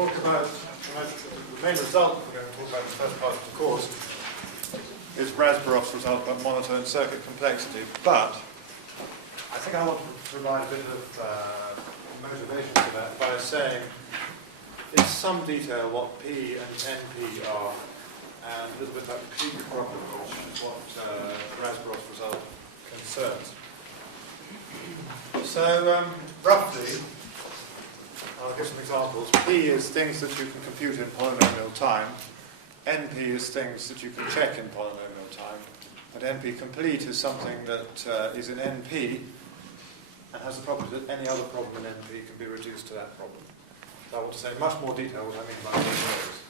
talk about the main result we're going to talk about in the first part of the course is Rasbouroff's result about monotone circuit complexity, but I think I want to provide a bit of motivation for that by saying in some detail what P and NP are, and a little bit about the P problem, which is what Rasbouroff's result concerns. So, roughly, I'll give some examples. P is things that you can compute in polynomial time. NP is things that you can check in polynomial time. And NP complete is something that is in NP and has the property that any other problem in NP can be reduced to that problem. So I want to say in much more detail what I mean by those.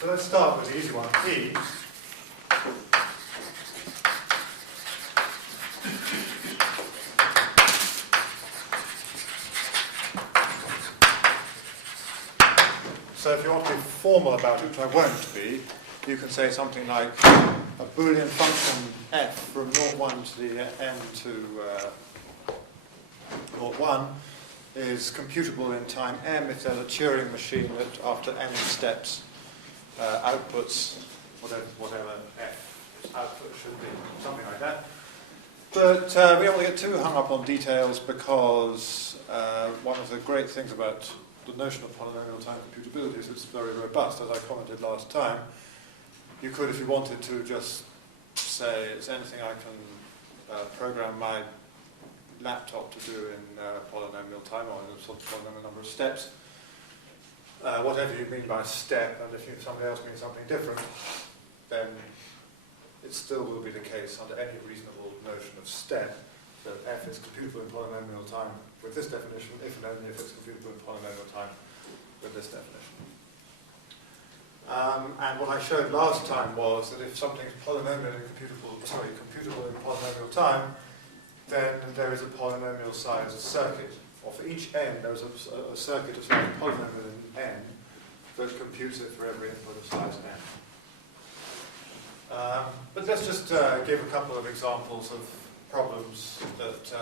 So let's start with the easy one, P. So if you want to be formal about it, which I won't be, you can say something like a Boolean function f from 0,1 to the n to 0,1 is computable in time m if there's a Turing machine that after n steps outputs whatever f its output should be, something like that. But we don't want to get too hung up on details because one of the great things about the notion of polynomial time computability is it's very robust, as I commented last time. You could, if you wanted to, just say it's anything I can program my laptop to do in polynomial time, or in a sort of polynomial number of steps. Whatever you mean by step, and if somebody else means something different, then it still will be the case under any reasonable notion of step that f is computable in polynomial time with this definition, if and only if it's computable in polynomial time with this definition. And what I showed last time was that if something's computable in polynomial time, then there is a polynomial sized circuit. Or for each n, there's a circuit of size polynomial in n that computes it for every input of size n. But let's just give a couple of examples of problems that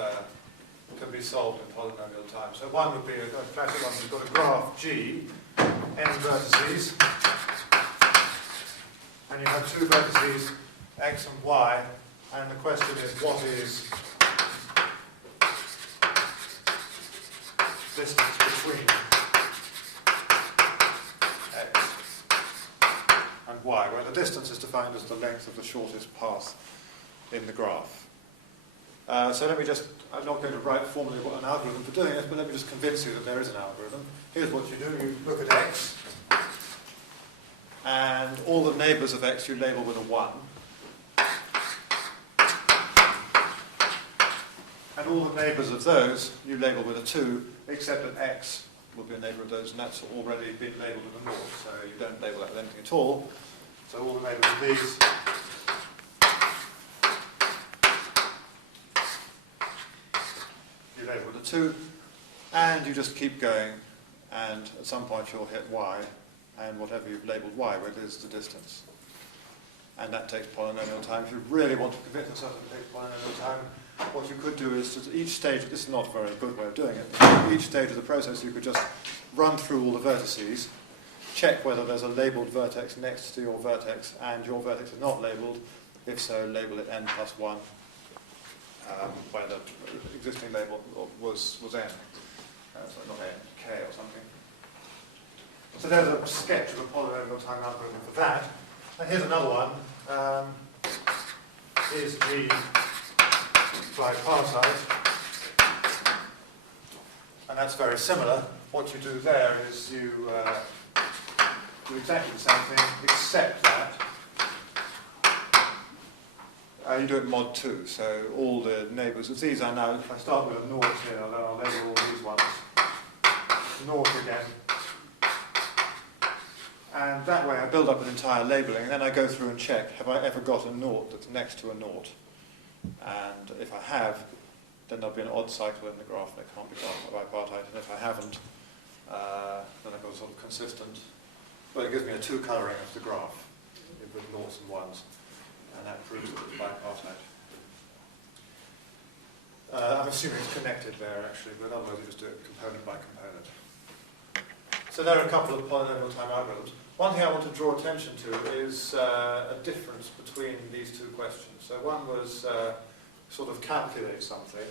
can be solved in polynomial time. So one would be a classic one. We've got a graph G, n vertices, and you have two vertices, x and y, and the question is, what is distance between x and y, where the distance is defined as the length of the shortest path in the graph. So let me just, I'm not going to write formally what an algorithm for doing this, but let me just convince you that there is an algorithm. Here's what you do. You look at x, and all the neighbours of x you label with a 1. And all the neighbours of those you label with a 2, except that x will be a neighbour of those, and that's already been labelled with a 0, so you don't label that with anything at all. So all the neighbours of these you label with a 2, and you just keep going, and at some point you'll hit y, and whatever you've labelled y with is the distance. And that takes polynomial time. If you really want to convince yourself that it takes polynomial time, what you could do is to each stage, this is not a very good way of doing it, but each stage of the process you could just run through all the vertices, check whether there's a labelled vertex next to your vertex, and your vertex is not labelled. If so, label it n plus 1, where the existing label was n. So not n, k or something. So there's a sketch of a polynomial time algorithm for that. And here's another one. Is the bipartite. And that's very similar. What you do there is you do exactly the same thing, except that you do it mod 2. So all the neighbours, as these are now, if I start with a 0 here, then I'll label all these ones 0 again. And that way I build up an entire labelling, and then I go through and check, have I ever got a 0 that's next to a 0? And if I have, then there'll be an odd cycle in the graph, and it can't be bipartite. And if I haven't, then I've got a sort of consistent, well, it gives me a 2 colouring of the graph with 0s and 1s, and that proves that it's bipartite. I'm assuming it's connected there, actually, but otherwise you just do it component by component. So there are a couple of polynomial time algorithms. One thing I want to draw attention to is a difference between these two questions. So one was sort of calculate something,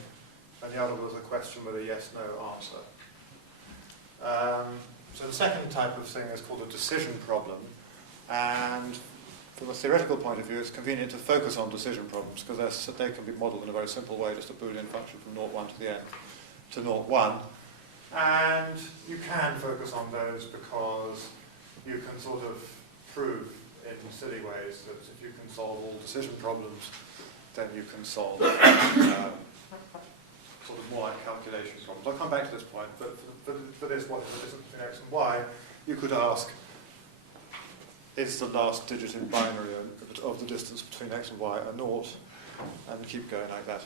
and the other was a question with a yes-no answer. So the second type of thing is called a decision problem, and from a theoretical point of view, it's convenient to focus on decision problems because they can be modelled in a very simple way, just a Boolean function from 0, 1 to the n to 0, 1. And you can focus on those because you can sort of prove in silly ways that if you can solve all decision problems, then you can solve sort of more like calculation problems. I'll come back to this point, but for this, what is the difference between x and y, you could ask, is the last digit in binary of the distance between x and y a naught, and keep going like that,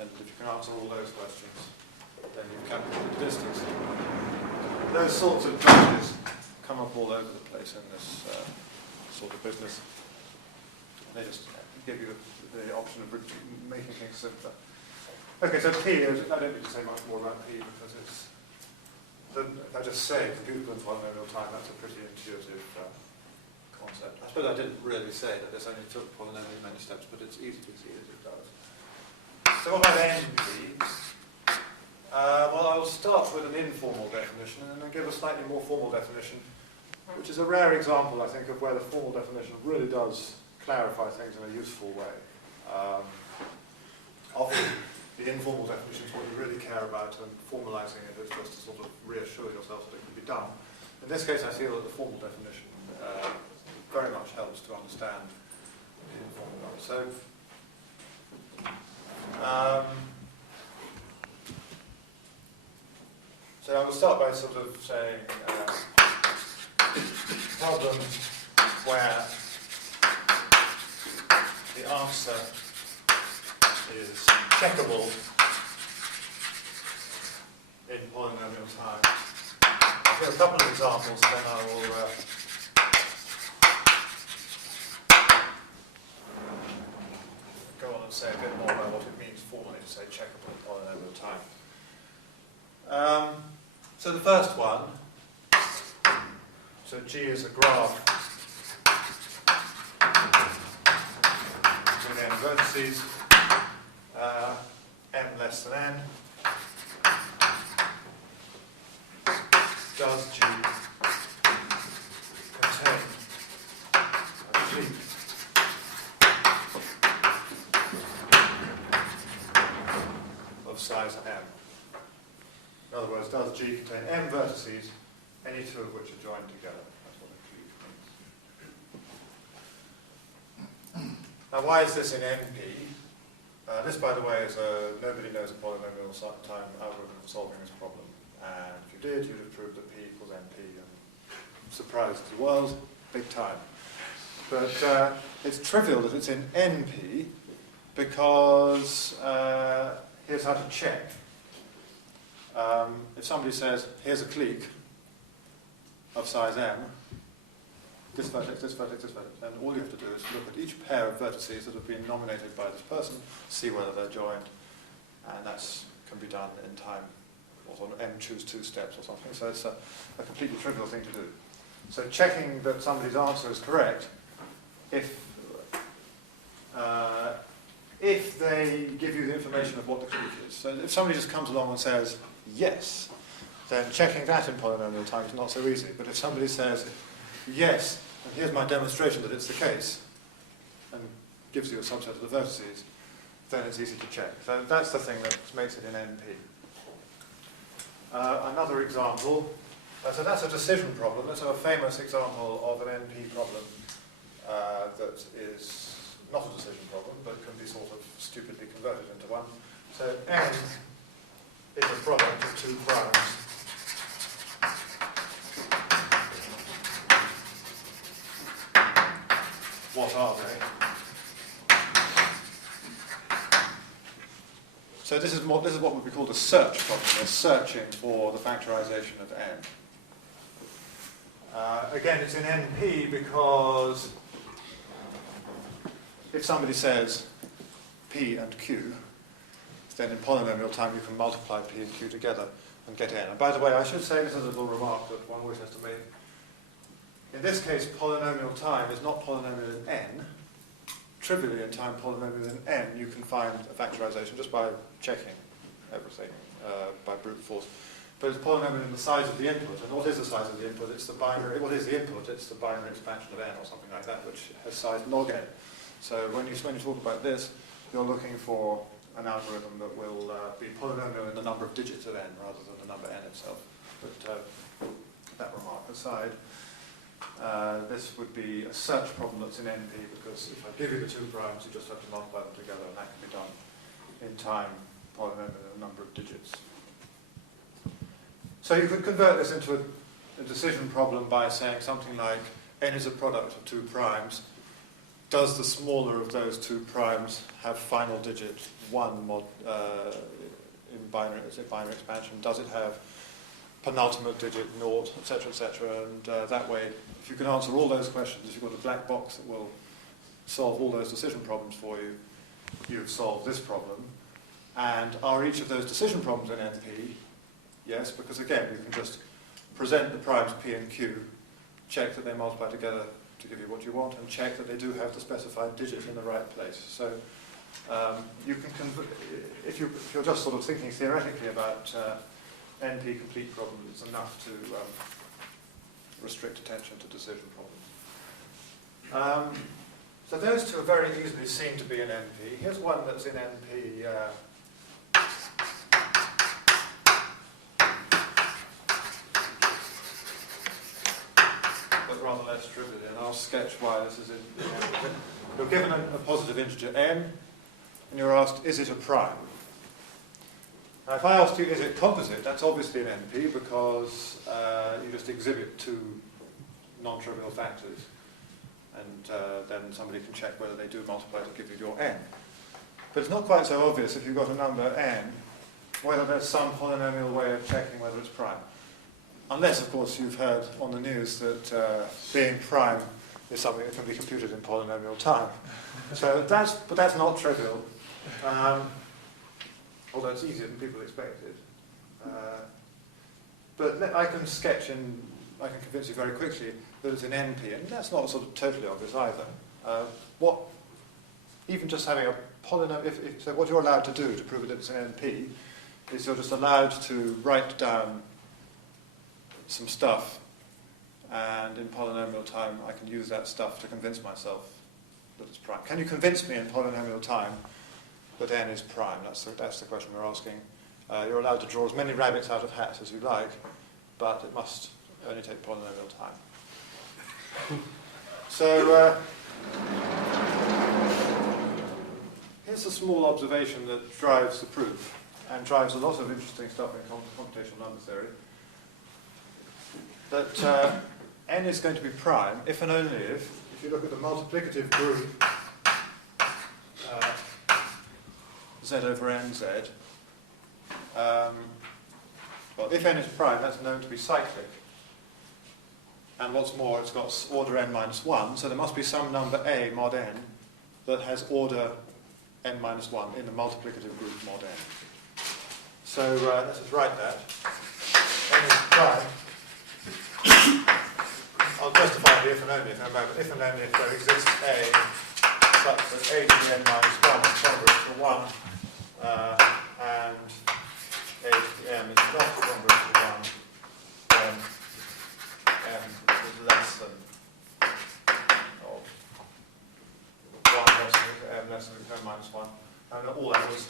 and if you can answer all those questions, then you calculate the distance. Those sorts of judges come up all over the place in this sort of business. They just give you the option of making things simpler. Okay, so P, I don't need to say much more about P because it's, if I just say computable in polynomial time, that's a pretty intuitive concept. I suppose I didn't really say that this only took polynomially many steps, but it's easy to see that it does. So what about NP? Well, I'll start with an informal definition and then give a slightly more formal definition, which is a rare example, I think, of where the formal definition really does clarify things in a useful way. Often, the informal definition is what you really care about, and formalising it is just to sort of reassure yourself that it can be done. In this case, I feel that the formal definition very much helps to understand the informal one. So I will start by sort of saying problem where the answer is checkable in polynomial time. I'll give a couple of examples, then I will go on and say a bit more about what it means formally to say checkable in polynomial time. So the first one, so G is a graph with n vertices, m less than n. Does G contain a clique of size m? In other words, does G contain m vertices, any two of which are joined together? That's what a clique means. Now, why is this in NP? This, by the way, is nobody knows a polynomial time algorithm for solving this problem. And if you did, you'd have proved that P equals NP and surprised the world big time. But it's trivial that it's in NP because here's how to check. If somebody says, here's a clique of size m, this vertex, this vertex, this vertex, then all you have to do is look at each pair of vertices that have been nominated by this person, see whether they're joined, and that can be done in time. Or on m choose 2 steps or something, so it's a completely trivial thing to do. So checking that somebody's answer is correct, if they give you the information of what the clique is. So if somebody just comes along and says, yes, then checking that in polynomial time is not so easy. But if somebody says, yes, and here's my demonstration that it's the case, and gives you a subset of the vertices, then it's easy to check. So that's the thing that makes it in NP. Another example, so that's a decision problem. That's a famous example of an NP problem that is not a decision problem, but can be sort of stupidly converted into one. So n is a product of 2 primes. What are they? So this is what would be called a search problem. We're searching for the factorization of n. Again, it's in NP because if somebody says P and Q, then in polynomial time you can multiply p and q together and get n. And by the way, I should say this as a little remark that one always has to make. In this case, polynomial time is not polynomial in n. Trivially, in time polynomial in n, you can find a factorization just by checking everything by brute force. But it's polynomial in the size of the input. And what is the size of the input? It's the binary. What is the input? It's the binary expansion of n or something like that, which has size log n. So when you talk about this, you're looking for an algorithm that will be polynomial in the number of digits of n rather than the number n itself. But that remark aside, this would be a search problem that's in NP, because if I give you the two primes, you just have to multiply them together, and that can be done in time polynomial in a number of digits. So you could convert this into a decision problem by saying something like n is a product of two primes. Does the smaller of those two primes have final digit 1 in binary expansion? Does it have penultimate digit 0, etc., etc.? And that way, if you can answer all those questions, if you've got a black box that will solve all those decision problems for you, you've solved this problem. And are each of those decision problems in NP? Yes, because again, you can just present the primes p and q, check that they multiply together to give you what you want, and check that they do have the specified digit in the right place. So you can if you're just sort of thinking theoretically about NP complete problems, it's enough to restrict attention to decision problems. So those two are very easily seen to be in NP. Here's one that's in NP. Rather less trivial, and I'll sketch why this is in NP. You're given a positive integer n, and you're asked, is it a prime? Now, if I asked you, is it composite, that's obviously an NP, because you just exhibit two non-trivial factors, and then somebody can check whether they do multiply to give you your n. But it's not quite so obvious if you've got a number n, whether there's some polynomial way of checking whether it's prime. Unless, of course, you've heard on the news that being prime is something that can be computed in polynomial time. So but that's not trivial, although it's easier than people expected. But I can I can convince you very quickly that it's an NP, and that's not sort of totally obvious either. Even just having a polynomial, so what you're allowed to do to prove that it's an NP is you're just allowed to write down some stuff, and in polynomial time I can use that stuff to convince myself that it's prime. Can you convince me in polynomial time that n is prime? That's the question we're asking. You're allowed to draw as many rabbits out of hats as you like, but it must only take polynomial time. So here's a small observation that drives the proof, and drives a lot of interesting stuff in computational number theory. That n is going to be prime if and only if you look at the multiplicative group z over nz, well, if n is prime, that's known to be cyclic. And what's more, it's got order n minus 1, so there must be some number a mod n that has order n minus 1 in the multiplicative group mod n. So let's just write that. N is prime. I'll justify the if and only in a moment. If and only if there exists a such that a to the n minus 1 is congruent to 1, and a to the m is not congruent to 1, then m is less than, or 1 less than m less than n minus 1, and all that was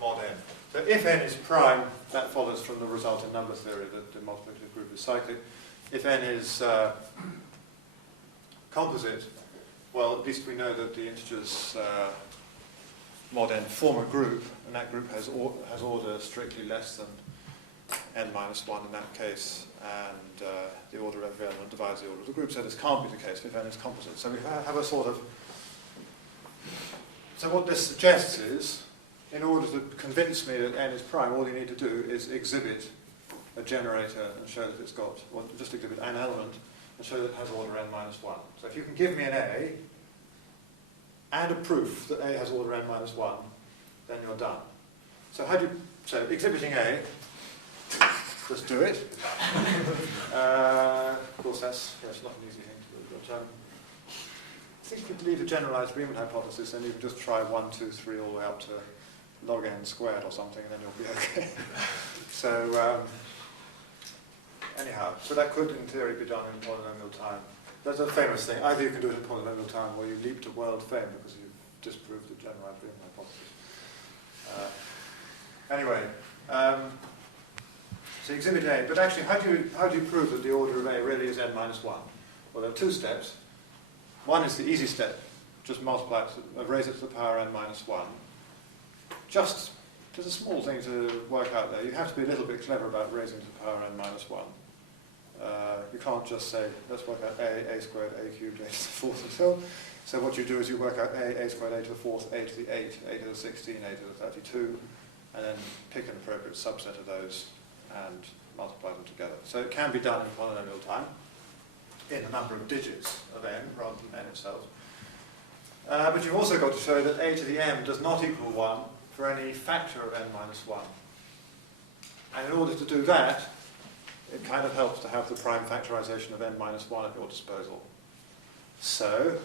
mod n. So if n is prime, that follows from the result in number theory that the multiplicative group is cyclic. If n is composite, well, at least we know that the integers mod n form a group, and that group has order strictly less than n minus 1 in that case, and the order of every element divides the order of the group, so this can't be the case if n is composite. So we have a sort of... So what this suggests is, in order to convince me that n is prime, all you need to do is exhibit a generator and show that it's got, well, just exhibit an element and show that it has order n minus 1. So if you can give me an A and a proof that A has order n minus 1, ever done. So exhibiting A, just do it. Of course, that's not an easy thing to do, but I think if you believe the generalized Riemann hypothesis, then you can just try 1, 2, 3 all the way up to log n squared or something, and then you'll be okay. So anyhow, so that could in theory be done in polynomial time. That's a famous thing. Either you can do it in polynomial time or you leap to world fame because you've disproved the generalized Riemann hypothesis. Anyway, so exhibit A, but actually how do you prove that the order of A really is n minus 1? Well, there are two steps. One is the easy step, just multiply it, raise it to the power n minus 1. Just, there's a small thing to work out there. You have to be a little bit clever about raising to the power n minus 1. You can't just say, let's work out a squared, a cubed, a to the fourth, and so on. So what you do is you work out a squared, a to the fourth, a to the 8, a to the 16, a to the 32, and then pick an appropriate subset of those and multiply them together. So it can be done in polynomial time in the number of digits of n rather than n itself. But you've also got to show that a to the m does not equal 1 for any factor of n minus 1. And in order to do that, it kind of helps to have the prime factorization of n minus 1 at your disposal. So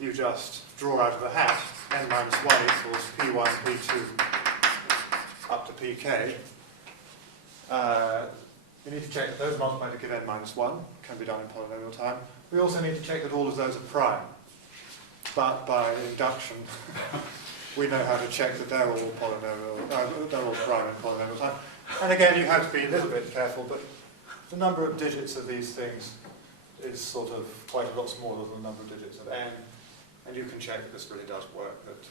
you just draw out of the hat n minus 1 equals p1, p2 up to pk. You need to check that those multiplied to give n minus 1 can be done in polynomial time. We also need to check that all of those are prime. But by induction, we know how to check that they're all polynomial, they're all prime in polynomial time. And again, you have to be a little bit careful, but the number of digits of these things is sort of quite a lot smaller than the number of digits of n, and you can check that this really does work, that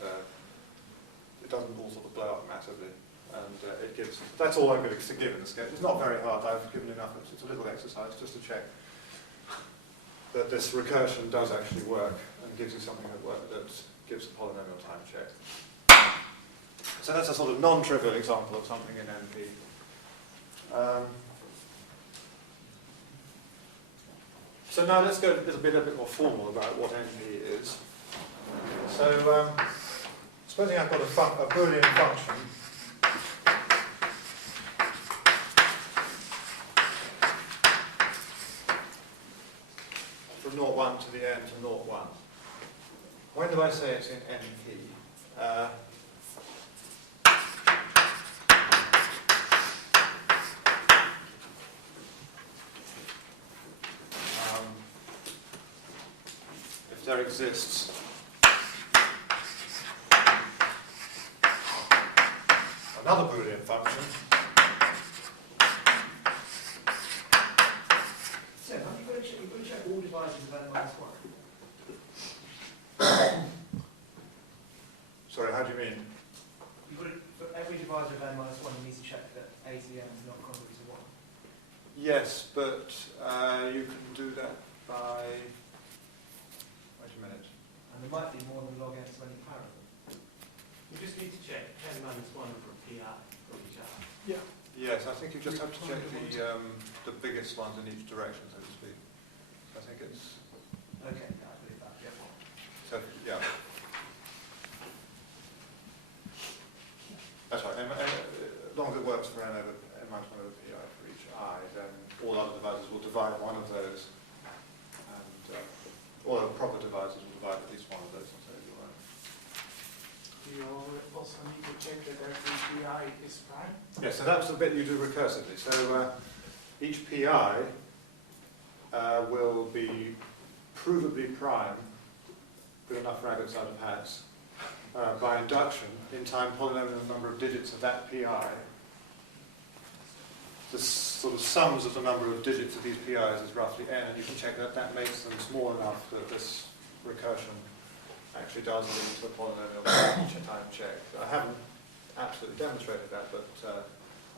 it doesn't all sort of blow up massively. And it gives, that's all I'm going to give in the sketch. It's not very hard, I've given enough, it's a little exercise just to check that this recursion does actually work and gives you something that gives a polynomial time check. So that's a sort of non-trivial example of something in NP. So now let's go a bit more formal about what NP is. So supposing I've got a Boolean function from 0,1 to the n to 0,1. When do I say it's in NP? If there exists another Boolean function. So, have you got to check all divisors of n minus 1? Sorry, how do you mean? You've got to, for every divisor of n minus 1, you need to check that a to the n is not congruent to 1. Yes, but you can do that by. Wait a minute. And there might be more than log n to any parallel. You just need to check n minus 1 for pi for each r. Yeah. Yes, I think you just have to check the biggest ones in each direction, so to speak. I think it's. Okay, yeah, I believe that. Yeah. So, yeah. That's right. And as long as it works for n over n minus 1 over pi for each I, then all other divisors will divide one of those. And all other proper divisors will divide at least one of those. And so you'll You also need to check that every pi is prime. yeah, so that's the bit you do recursively. So each pi will be provably prime with enough rabbits out of hats by induction in time polynomial number of digits of that pi. The sort of sums of the number of digits of these pi's is roughly n, and you can check that that makes them small enough that this recursion actually does lead to a polynomial time check. I haven't absolutely demonstrated that, but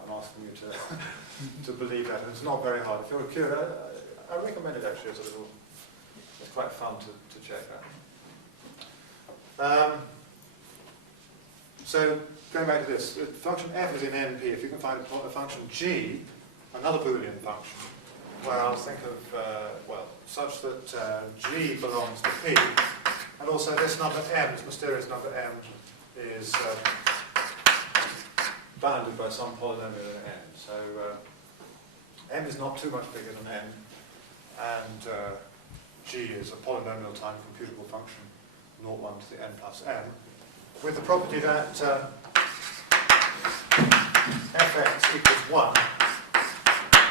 I'm asking you to believe that. And it's not very hard. If you're curious, I recommend it actually as a little. It's quite fun to check that. So going back to this, function f is in NP. If you can find a function g, another Boolean function, where I'll think of well, such that g belongs to p. And also this number m, this mysterious number m, is bounded by some polynomial in n. So m is not too much bigger than n, and g is a polynomial time computable function 0, 1 to the n plus m, with the property that fx equals 1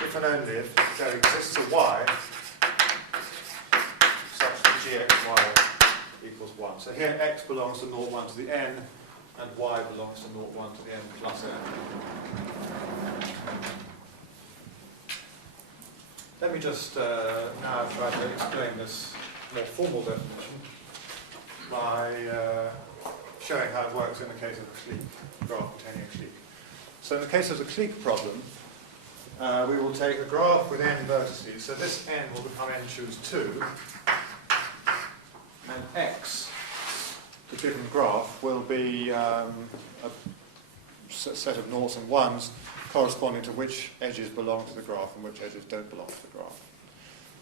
if and only if there exists a y such that gxy equals 1. So here x belongs to 0, 1 to the n, and y belongs to 0, 1 to the n plus n. Let me just now try to explain this more formal definition by showing how it works in the case of a clique, graph containing a clique. So in the case of the clique problem, we will take a graph with n vertices. So this n will become n choose 2, and x, the given graph, will be a set of noughts and ones corresponding to which edges belong to the graph and which edges don't belong to the graph.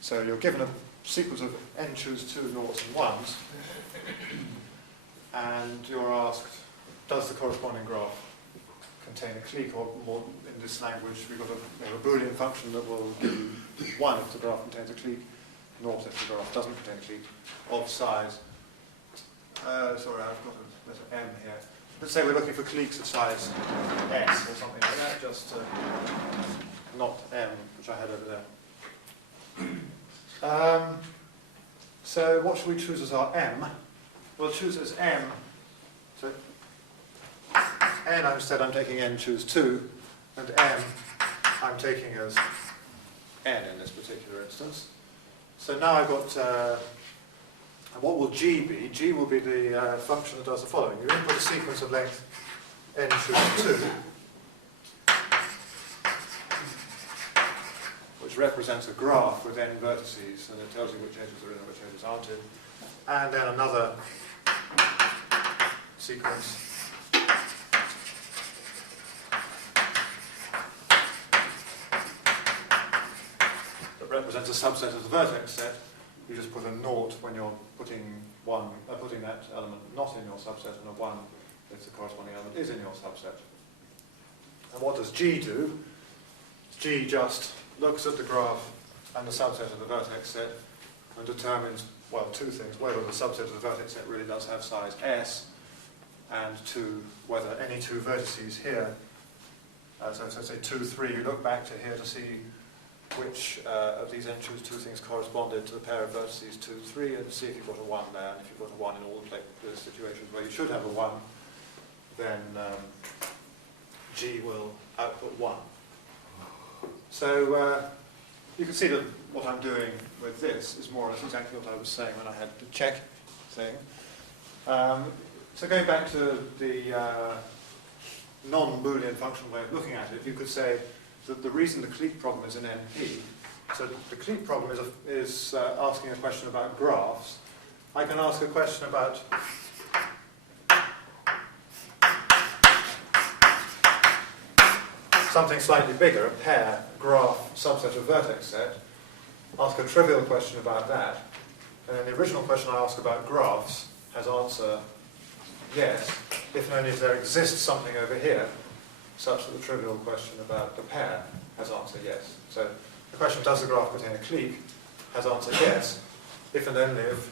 So you're given a sequence of n choose 2 noughts and ones, and you're asked, does the corresponding graph contain a clique, or more in this language, we've got a Boolean function that will give you 1 if the graph contains a clique, 0 if the graph doesn't contain a clique, of size. Sorry, I've got a letter m here. Let's say we're looking for cliques of size s or something like that, just not m, which I had over there. So what should we choose as our m? We'll choose as m. So n, instead I'm taking n choose 2, and m I'm taking as n in this particular instance. So now I've got, what will g be? G will be the function that does the following. You input a sequence of length n choose 2, which represents a graph with n vertices, and it tells you which edges are in and which edges aren't in. And then another sequence that represents a subset of the vertex set. You just put a naught when you're putting that element not in your subset, and a 1 if the corresponding element is in your subset. And what does G do? G just looks at the graph and the subset of the vertex set and determines, well, two things: whether the subset of the vertex set really does have size S, and two, whether any two vertices here, so say 2, 3, you look back to here to see which of these n choose 2 things corresponded to the pair of vertices 2, 3, and see if you've got a 1 there. And if you've got a 1 in all the situations where you should have a 1, then G will output 1. So you can see that what I'm doing with this is more or less exactly what I was saying when I had the check thing. So going back to the non-Boolean functional way of looking at it, you could say that the reason the clique problem is in NP, so the clique problem is asking a question about graphs. I can ask a question about something slightly bigger, a pair, graph, subset of vertex set, ask a trivial question about that, and then the original question I ask about graphs has answer yes, if and only if there exists something over here such that the trivial question about the pair has answer yes. So the question, does the graph contain a clique, has answer yes, if and only if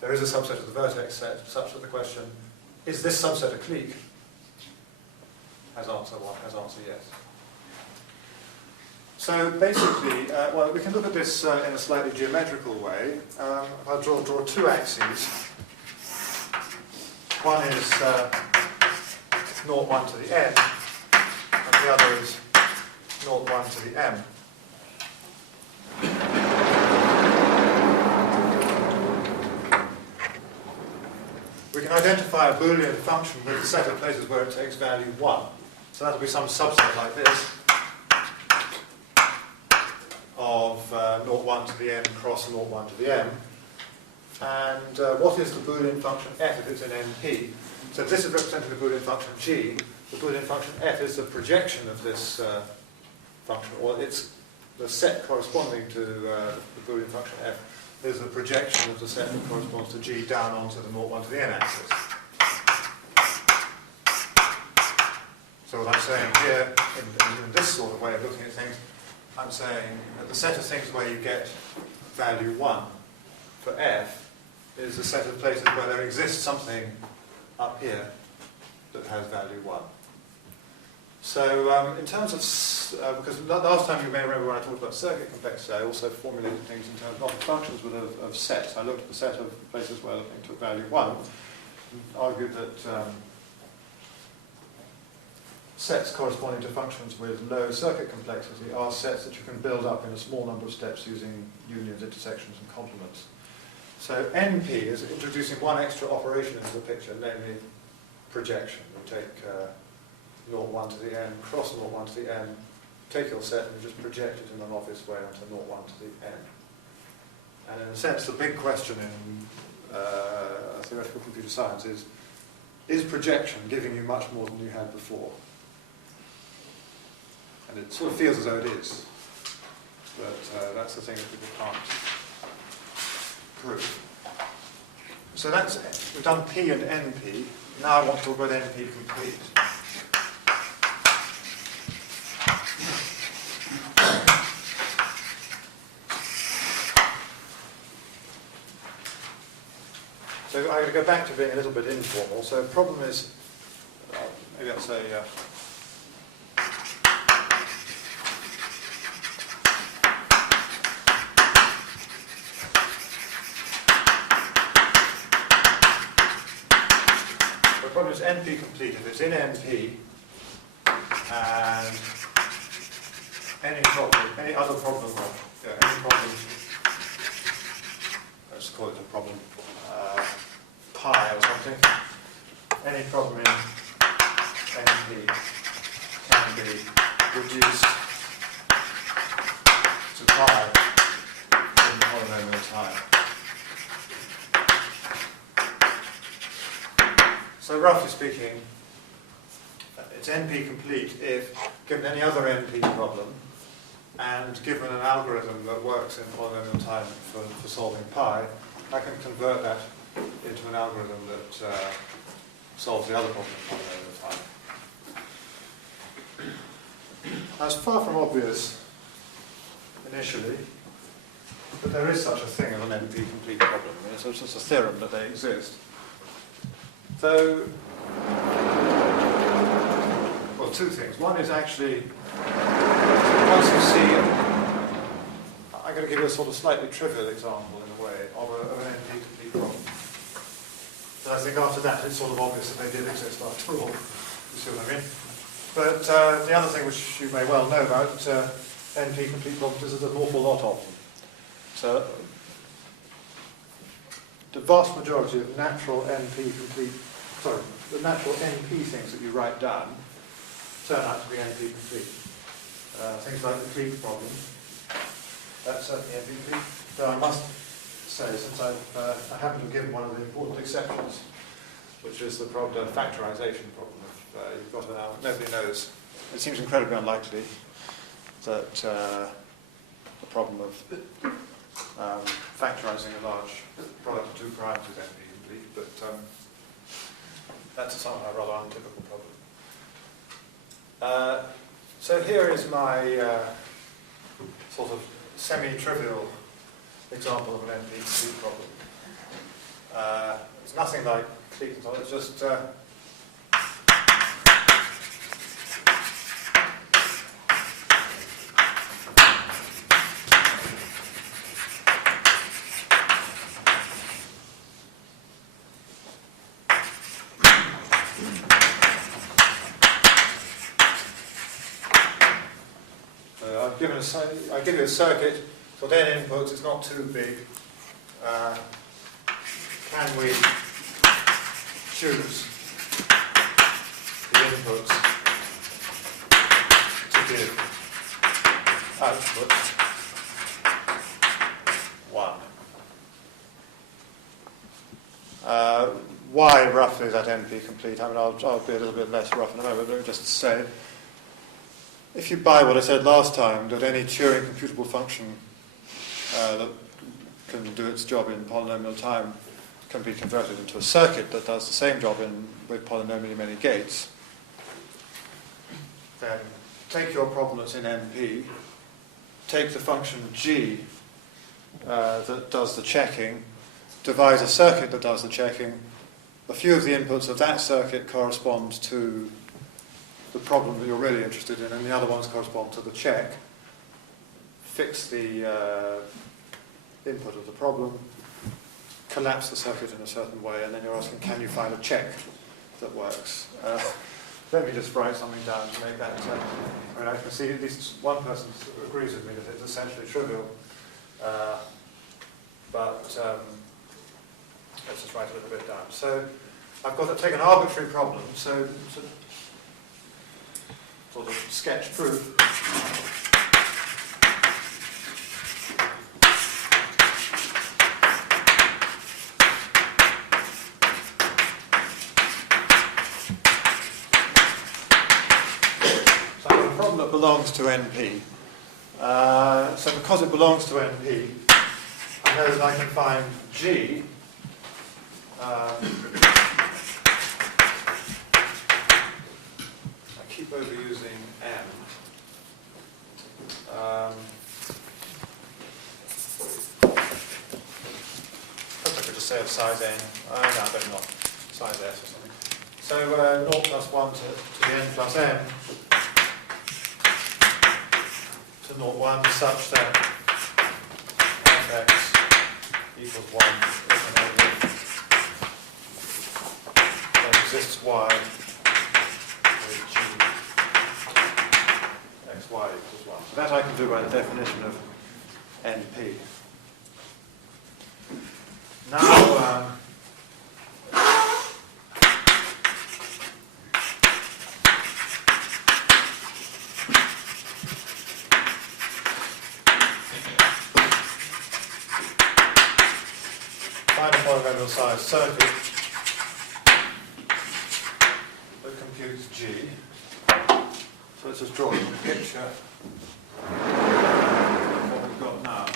there is a subset of the vertex set such that the question, is this subset a clique, has answer what, has answer yes. So basically, well, we can look at this in a slightly geometrical way. I'll draw two axes. One is 0, 1 to the n, and the other is 0, 1 to the m. We can identify a Boolean function with a set of places where it takes value 1. So that will be some subset like this of 0, 1 to the n cross 0, 1 to the m. And what is the Boolean function f if it's in NP? So this is representing the Boolean function g. The Boolean function f is the projection of this function, or it's the set corresponding to the Boolean function f is the projection of the set that corresponds to g down onto the 0, 1 to the n axis. So what I'm saying here, in this sort of way of looking at things, I'm saying that the set of things where you get value 1 for f is a set of places where there exists something up here that has value 1. So in terms of, because last time you may remember when I talked about circuit complexity, I also formulated things in terms not of functions but of sets. I looked at the set of places where the thing took value 1 and argued that sets corresponding to functions with low circuit complexity are sets that you can build up in a small number of steps using unions, intersections and complements. So NP is introducing one extra operation into the picture, namely projection. You take 0, 1 to the n, cross 0, 1 to the n, take your set and just project it in an obvious way onto 0, 1 to the n. And in a sense, the big question in theoretical computer science is projection giving you much more than you had before? And it sort of feels as though it is, but that's the thing that people can't prove. So that's it. We've done P and NP. Now I want to talk about NP complete. So I'm going to go back to being a little bit informal. So the problem is, maybe I'll say, the problem is NP complete. If it's in NP and any other problem, any problem, let's call it a problem, pi or something, any problem in NP can be reduced to pi in polynomial time. So roughly speaking, it's NP complete if given any other NP problem and given an algorithm that works in polynomial time for solving pi, I can convert that into an algorithm that solves the other problem in polynomial time. Now, it's far from obvious initially that there is such a thing as an NP complete problem. It's just a theorem that they exist. So, well, two things. One is actually, once you see, I'm going to give you a sort of slightly trivial example in a way of an NP complete problem. But I think after that it's sort of obvious that they did exist after all. You see what I mean? But the other thing which you may well know about NP complete problems is that there's an awful lot of them. So the vast majority of natural NP things that you write down turn out to be NP complete. Things like the Cleek problem, that's certainly NP complete. Though I must say, since I happen to have given one of the important exceptions, which is the problem, the factorization problem. If you've got an nobody knows. It seems incredibly unlikely that the problem of factorizing a large product of two primes is NP complete, but that's somehow a rather untypical problem. So here is my sort of semi-trivial example of an NP complete problem. It's nothing like Cleek and so on, it's just I give you a circuit, so 10 inputs, it's not too big. Can we choose the inputs to give output 1? Why roughly is that NP complete? I mean, I'll be a little bit less rough in a moment, but let me just say, if you buy what I said last time, that any Turing computable function that can do its job in polynomial time can be converted into a circuit that does the same job with polynomially many gates, can take your problem that's in NP, take the function G that does the checking, devise a circuit that does the checking. A few of the inputs of that circuit correspond to the problem that you're really interested in, and the other ones correspond to the check. Fix the input of the problem, collapse the circuit in a certain way, and then you're asking, can you find a check that works? Let me just write something down to make that. I mean, I can see at least one person agrees with me that it's essentially trivial, but let's just write a little bit down. So I've got to take an arbitrary problem, so sort of sketch proof. That belongs to NP. So because it belongs to NP, I know that I can find G I keep overusing M. Perhaps I could just say of size N. No, better not. Size S or something. So 0 plus 1 to the N plus M to 0, 1 such that fx equals 1 then exists y with g xy equals 1. So that I can do by the definition of NP. Now, find a polynomial size circuit that computes G. So let's just draw a picture of what we've got now.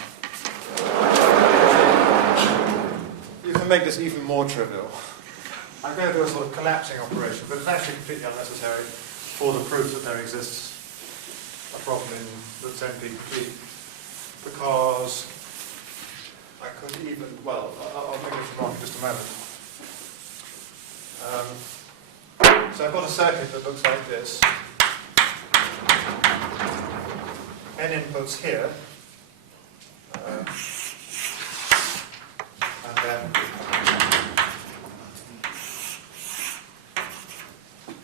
You can make this even more trivial. I'm going to do a sort of collapsing operation, but it's actually completely unnecessary for the proof that there exists a problem that's NP complete, because I could even, well, I'll bring this along in just a moment. So I've got a circuit that looks like this. N inputs here. And then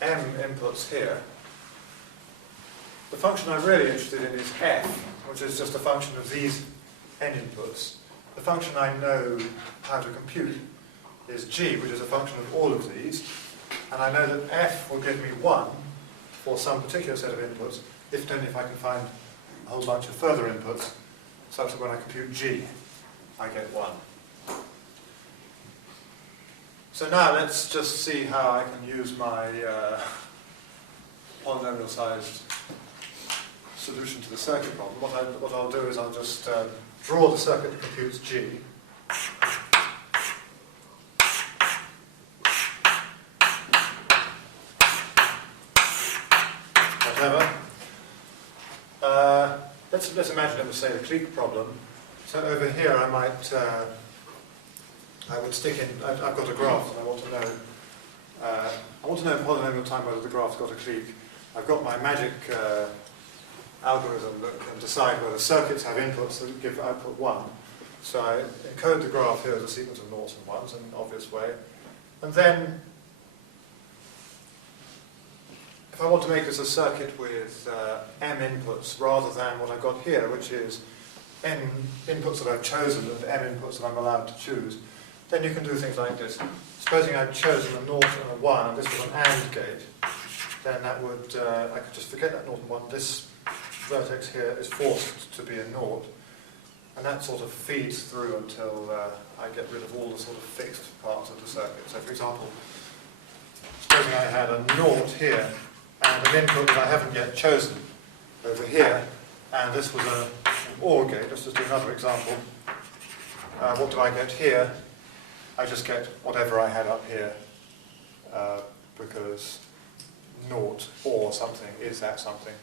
M inputs here. The function I'm really interested in is F, which is just a function of these N inputs. The function I know how to compute is G, which is a function of all of these. And I know that F will give me 1 for some particular set of inputs, if and only if I can find a whole bunch of further inputs, such that when I compute G, I get 1. So now let's just see how I can use my polynomial sized solution to the circuit problem. What I'll do is I'll just draw the circuit that computes G. Whatever. Let's imagine it was, say, the clique problem. So over here I might, I would stick in, I've got a graph and I want to know in polynomial time whether the graph's got a clique. I've got my magic algorithm that can decide whether circuits have inputs that give output 1. So I encode the graph here as a sequence of noughts and ones in an obvious way. And then, if I want to make this a circuit with M inputs rather than what I've got here, which is N inputs that I've chosen and M inputs that I'm allowed to choose, then you can do things like this. Supposing I'd chosen a 0 and a 1, and this was an AND gate, then that would, I could just forget that 0 and 1. This vertex here is forced to be a 0, and that sort of feeds through until I get rid of all the sort of fixed parts of the circuit. So for example, supposing I had a 0 here, and an input that I haven't yet chosen over here, and this was an OR gate. Let's just do another example. What do I get here? I just get whatever I had up here, because naught or something is that something.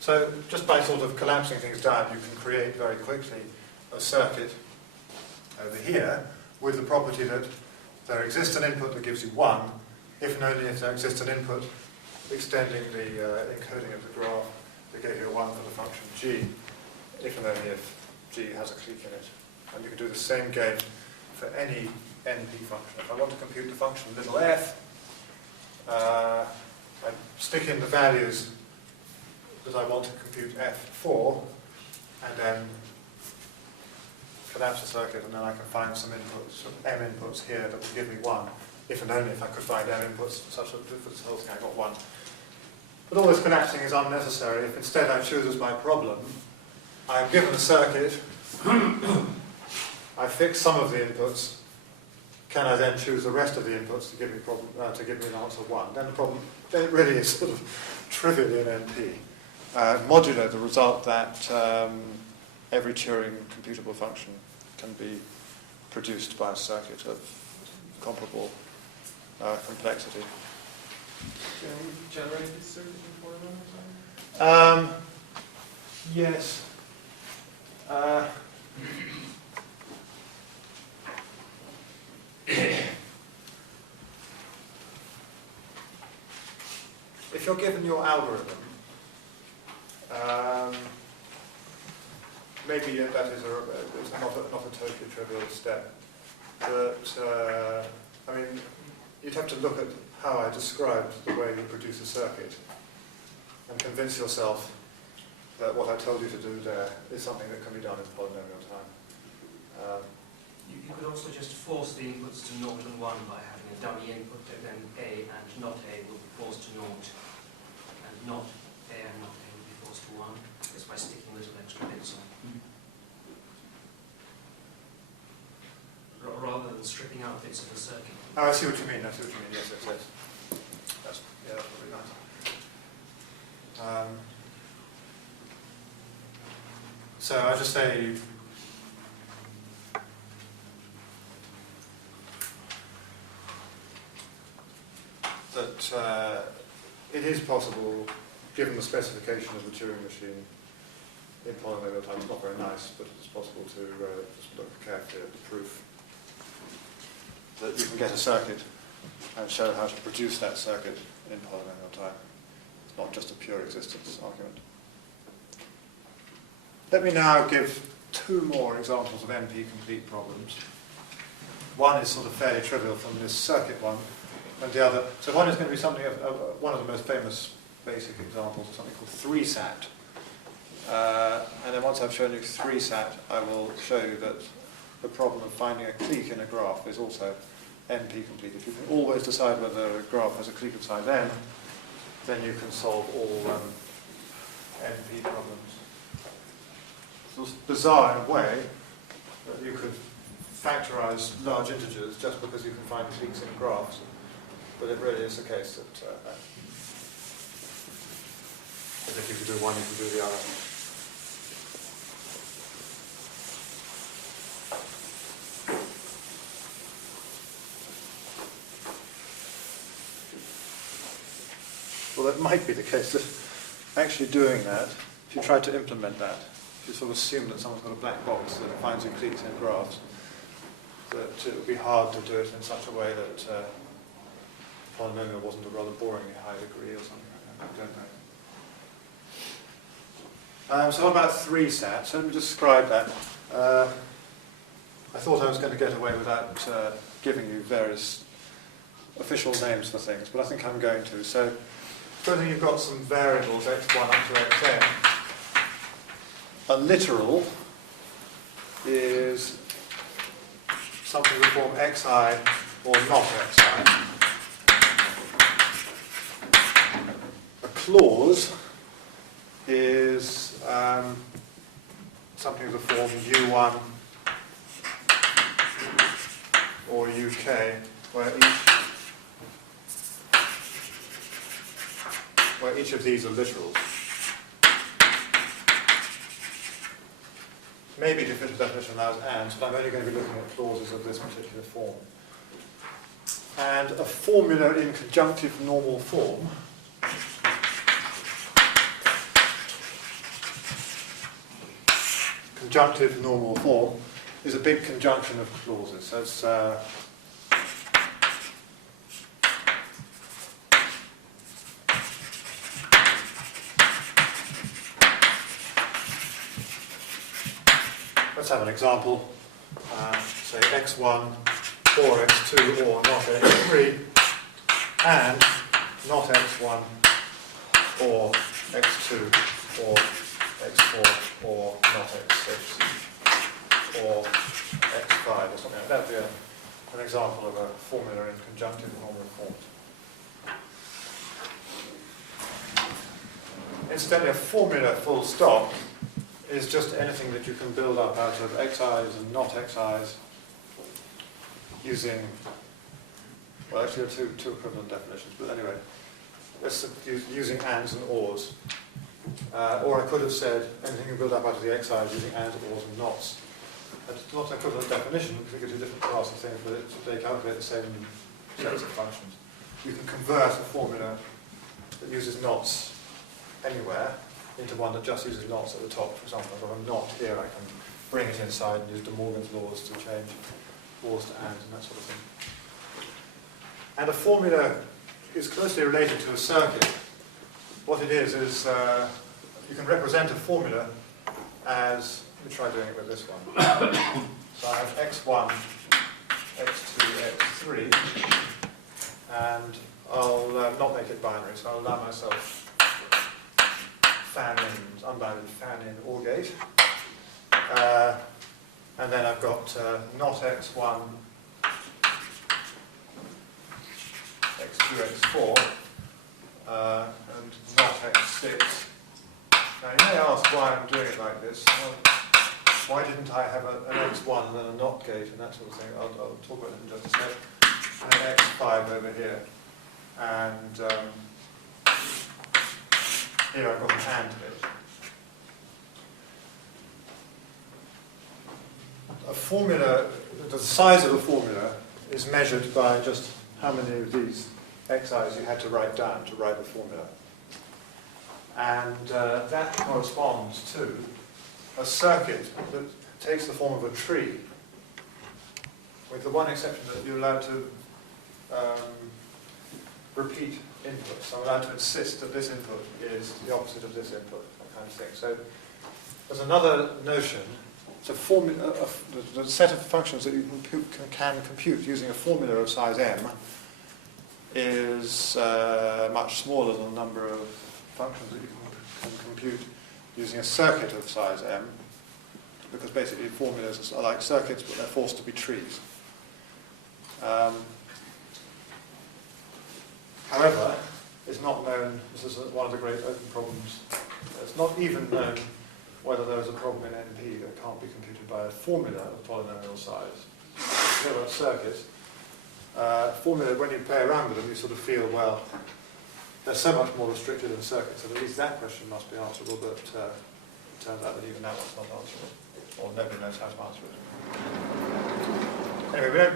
So just by sort of collapsing things down, you can create very quickly a circuit over here with the property that there exists an input that gives you 1, if and only if there exists an input extending the encoding of the graph that gave you a 1 for the function g, if and only if g has a clique in it. And you can do the same game for any NP function. If I want to compute the function little f, I stick in the values that I want to compute f for, and then collapse the circuit, and then I can find some inputs, some m inputs here that will give me 1, if and only if I could find m inputs such that for this whole thing I got 1. But all this collapsing is unnecessary. If instead I choose as my problem, I am given a circuit, I fix some of the inputs, can I then choose the rest of the inputs to give me an answer 1? Then the problem, then it really is sort of trivial in NP. Modulo the result that every Turing computable function can be produced by a circuit of comparable complexity. Can we generate this circuit in Polynomial time? Yes. If you're given your algorithm, maybe that is not a totally trivial step, but I mean, you'd have to look at how I described the way you produce a circuit and convince yourself that what I told you to do there is something that can be done in polynomial time. You could also just force the inputs to 0 and 1 by having a dummy input, and then A and not A will be forced to 0, and not A and not A will be forced to 1, just by sticking little extra bits on. Rather than stripping out bits of the circuit. Oh, I see what you mean. I see what you mean. Yes, yes, yes. That's probably nice. So I just say that it is possible, given the specification of the Turing machine in polynomial time. It's not very nice, but it's possible to just look carefully at the proof that you can get a circuit and show how to produce that circuit in polynomial time. It's not just a pure existence argument. Let me now give 2 more examples of NP-complete problems. One is sort of fairly trivial from this circuit one, and the other, so one is going to be something of one of the most famous basic examples of something called 3-SAT. And then once I've shown you 3-SAT, I will show you that the problem of finding a clique in a graph is also NP-complete. If you can always decide whether a graph has a clique of size n, then you can solve all NP problems. It's bizarre in a way that you could factorize large integers just because you can find cliques in graphs, but it really is the case that if you can do one, you can do the other. Well, it might be the case that actually doing that, if you try to implement that, if you sort of assume that someone's got a black box that finds you cliques in graphs, that it would be hard to do it in such a way that polynomial wasn't a rather boringly high degree or something like that. I don't know. So what about 3-SAT? So let me describe that. I thought I was going to get away without giving you various official names for things, but I think I'm going to. So supposing you've got some variables, x1 up to xn, a literal is something we form xi or not xi. A clause is something of the form u1 or uk, where each of these are literals. Maybe different definition allows ands, but I'm only going to be looking at clauses of this particular form. And a formula in conjunctive normal form conjunctive normal form is a big conjunction of clauses. So it's let's have an example. Say x1 or x2 or not x3 and not x1 or x2 or x4 or not x6 or x5 or something like that. That would be an example of a formula in conjunctive normal form. Incidentally, a formula full stop is just anything that you can build up out of xi's and not xi's using, well, actually there are two equivalent definitions, but anyway, using ands and ors. Or I could have said anything you build up out of the xi's using ands, ors, and nots. It's not an equivalent definition because it gives you different class of things, but they calculate the same sets of functions. You can convert a formula that uses nots anywhere into one that just uses nots at the top. For example, I've got a knot here, I can bring it inside and use De Morgan's laws to change ors to ands and that sort of thing. And a formula is closely related to a circuit. What it is you can represent a formula as, let me try doing it with this one. So I have x1, x2, x3, and I'll not make it binary, so I'll allow myself unbounded fan-in OR gate. And then I've got not x1, x2, x4, and not x6. Now you may ask why I'm doing it like this. Well, why didn't I have an x1 and then a not gate and that sort of thing? I'll talk about it in just a sec. And an x5 over here. And here I've got an AND bit. A formula, the size of a formula is measured by just how many of these xi's you had to write down to write the formula. And that corresponds to a circuit that takes the form of a tree, with the one exception that you're allowed to repeat inputs. I'm allowed to insist that this input is the opposite of this input, that kind of thing. So there's another notion. It's a formula, the set of functions that you can compute using a formula of size m is much smaller than the number of functions that you can compute using a circuit of size m, because basically formulas are like circuits, but they're forced to be trees. However, it's not known, this is one of the great open problems, it's not even known whether there is a problem in NP that can't be computed by a formula of polynomial size. If you have a circuit, formula, when you play around with them, you sort of feel, well, they're so much more restricted than circuits, that at least that question must be answerable, but it turns out that even that one's not answerable, or nobody knows how to answer it. Anyway,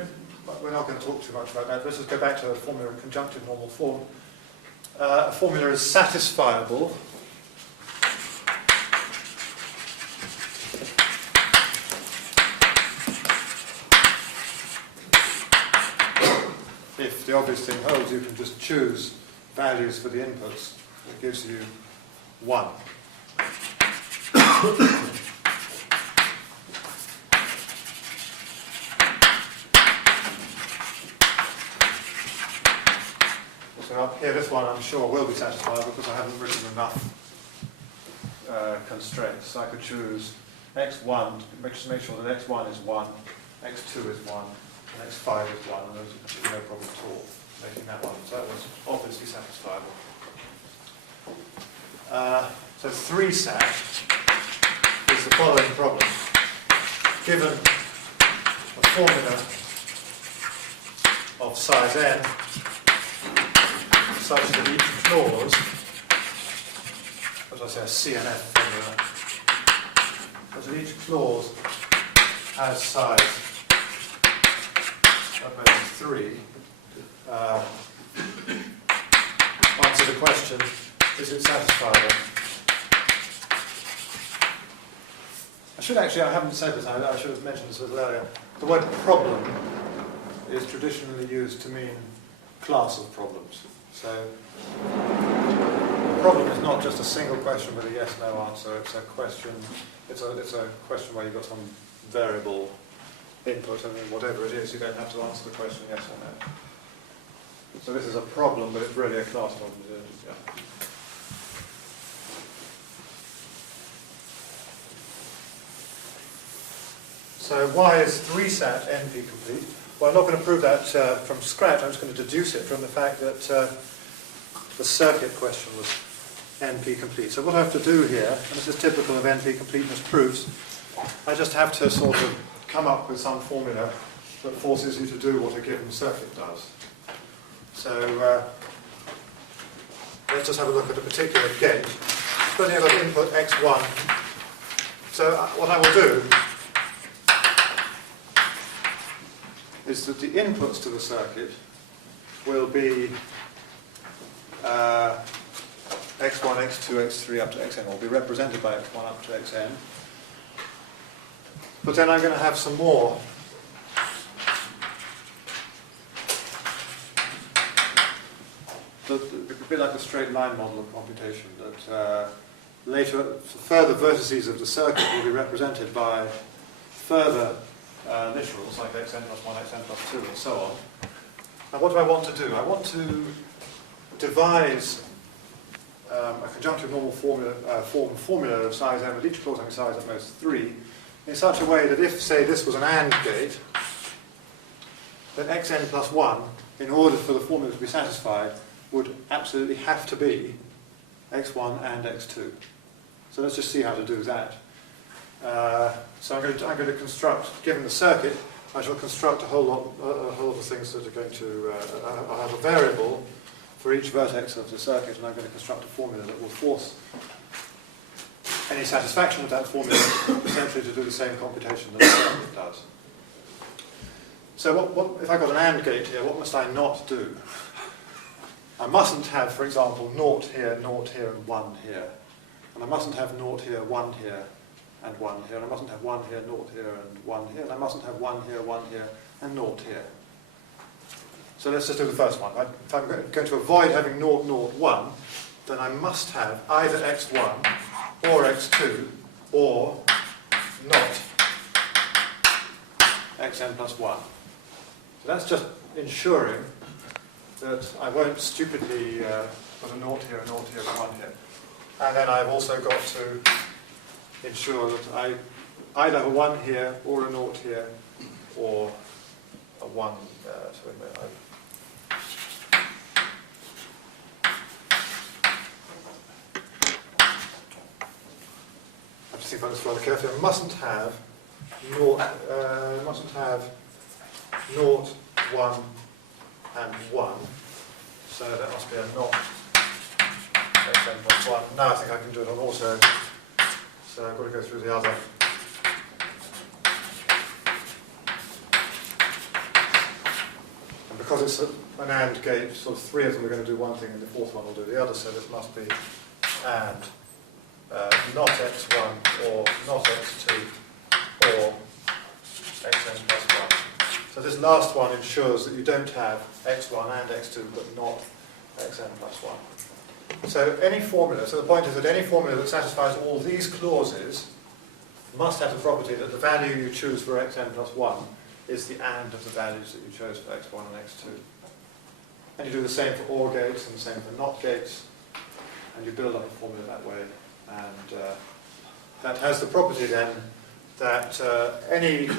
we're not going to talk too much about that. Let's just go back to a formula in conjunctive normal form. A formula is satisfiable if the obvious thing holds. You can just choose values for the inputs. It gives you 1. So up here, this one I'm sure will be satisfied because I haven't written enough constraints. So I could choose x1, just make sure that x1 is 1, x2 is 1, and x5 is 1, and there's no problem at all making that one. So that was obviously satisfiable. So 3-sat is the following problem. Given a formula of size n, such that each clause, as I say, a CNF formula, such that each clause has size of maybe 3. Answer the question, is it satisfiable? I haven't said this, I should have mentioned this a little earlier. The word problem is traditionally used to mean class of problems. So, a problem is not just a single question with a yes/no answer, it's a question, it's a question where you've got some variable input, and then whatever it is, you don't have to answer the question yes or no. So this is a problem, but it's really a class problem. Yeah. So why is 3-sat NP complete? Well, I'm not going to prove that from scratch. I'm just going to deduce it from the fact that the circuit question was NP complete. So what I have to do here, and this is typical of NP completeness proofs, I just have to sort of come up with some formula that forces you to do what a given circuit does. So let's just have a look at a particular gate. Supposing I've got input x1. So what I will do is that the inputs to the circuit will be x1, x2, x3 up to xn, will be represented by x1 up to xn. But then I'm going to have some more a bit like the straight line model of computation, that later, further vertices of the circuit will be represented by further literals like xn plus 1, xn plus 2, and so on. And what do I want to do? I want to devise a conjunctive normal formula of size m, with each clause having size at most 3, in such a way that if, say, this was an AND gate, then xn plus 1, in order for the formula to be satisfied, would absolutely have to be x1 and x2. So let's just see how to do that. So I'm going to construct, given the circuit, I shall construct a whole lot of things that are going to, I'll have a variable for each vertex of the circuit, and I'm going to construct a formula that will force any satisfaction of that formula essentially to do the same computation that the circuit does. So what if I've got an AND gate here, what must I not do? I mustn't have, for example, 0 here, and 1 here. And I mustn't have 0 here, 1 here, and 1 here. And I mustn't have 1 here, 0 here, and 1 here. And I mustn't have 1 here, 1 here, and 0 here. So let's just do the first one. If I'm going to avoid having 0, 0, 1, then I must have either x1 or x2 or not xn plus 1. So that's just ensuring that I won't stupidly put a 0 here, a 0 here, and 1 here. And then I've also got to ensure that I either have a 1 here, or a 0 here, or a 1. So I have to think about this rather carefully. I mustn't have 0, 1, and 1. So that must be a not xn plus 1. Now I think I can do it on auto. So I've got to go through the other. And because it's an AND gate, sort of 3 of them are going to do one thing and the 4th one will do the other, so this must be AND not x1 or not x2 or xn plus 1. So this last one ensures that you don't have x1 and x2, but not xn plus 1. So any formula, so the point is that any formula that satisfies all these clauses must have the property that the value you choose for xn plus 1 is the AND of the values that you chose for x1 and x2. And you do the same for OR gates and the same for NOT gates, and you build up a formula that way. And that has the property then that any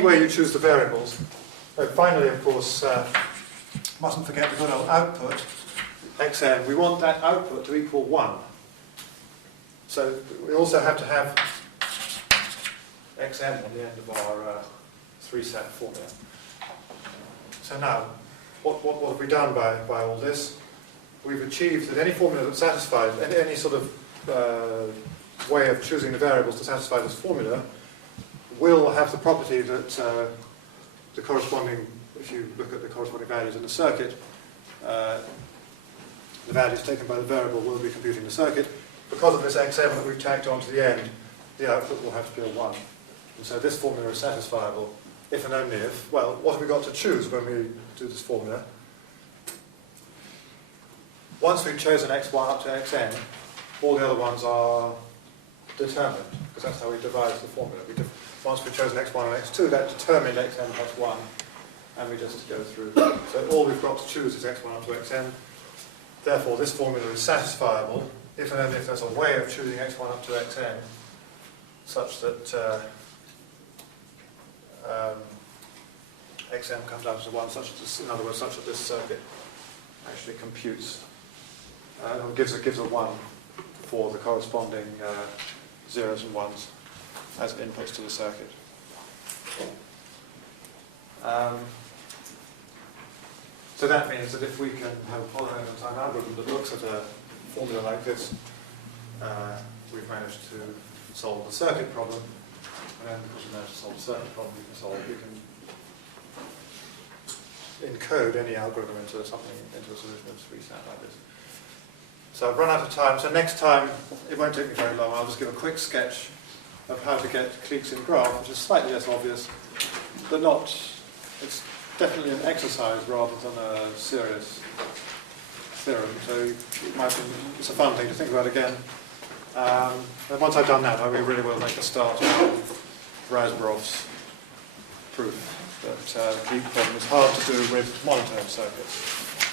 way you choose the variables. Finally, of course, mustn't forget the good old output, xn. We want that output to equal 1. So we also have to have xn on the end of our 3-sat formula. So now, what have we done by all this? We've achieved that any formula that satisfies, any sort of way of choosing the variables to satisfy this formula will have the property that the corresponding, if you look at the corresponding values in the circuit, the values taken by the variable will be computing the circuit. Because of this x7 that we've tacked onto the end, the output will have to be a 1. And so this formula is satisfiable if and only if, well, what have we got to choose when we do this formula? Once we've chosen x1 up to xn, all the other ones are determined, because that's how we devised the formula. Once we've chosen x1 and x2, that determined xn plus 1, and we just go through. So all we've got to choose is x1 up to xn. Therefore, this formula is satisfiable if and only if there's a way of choosing x1 up to xn such that xm comes down to 1, such that in other words, such that this circuit actually computes and gives a 1 for the corresponding zeros and ones as inputs to the circuit. So that means that if we can have a polynomial time algorithm that looks at a formula like this, we've managed to solve the circuit problem, and then because we've managed to solve the circuit problem, we can encode any algorithm into a solution of 3-SAT like this. So I've run out of time, so next time, it won't take me very long, I'll just give a quick sketch of how to get cliques in graph, which is slightly less obvious, but it's definitely an exercise rather than a serious theorem, so it's a fun thing to think about again. And once I've done that, I really will make a start on Razborov's proof that the clique problem is hard to do with monotone circuits.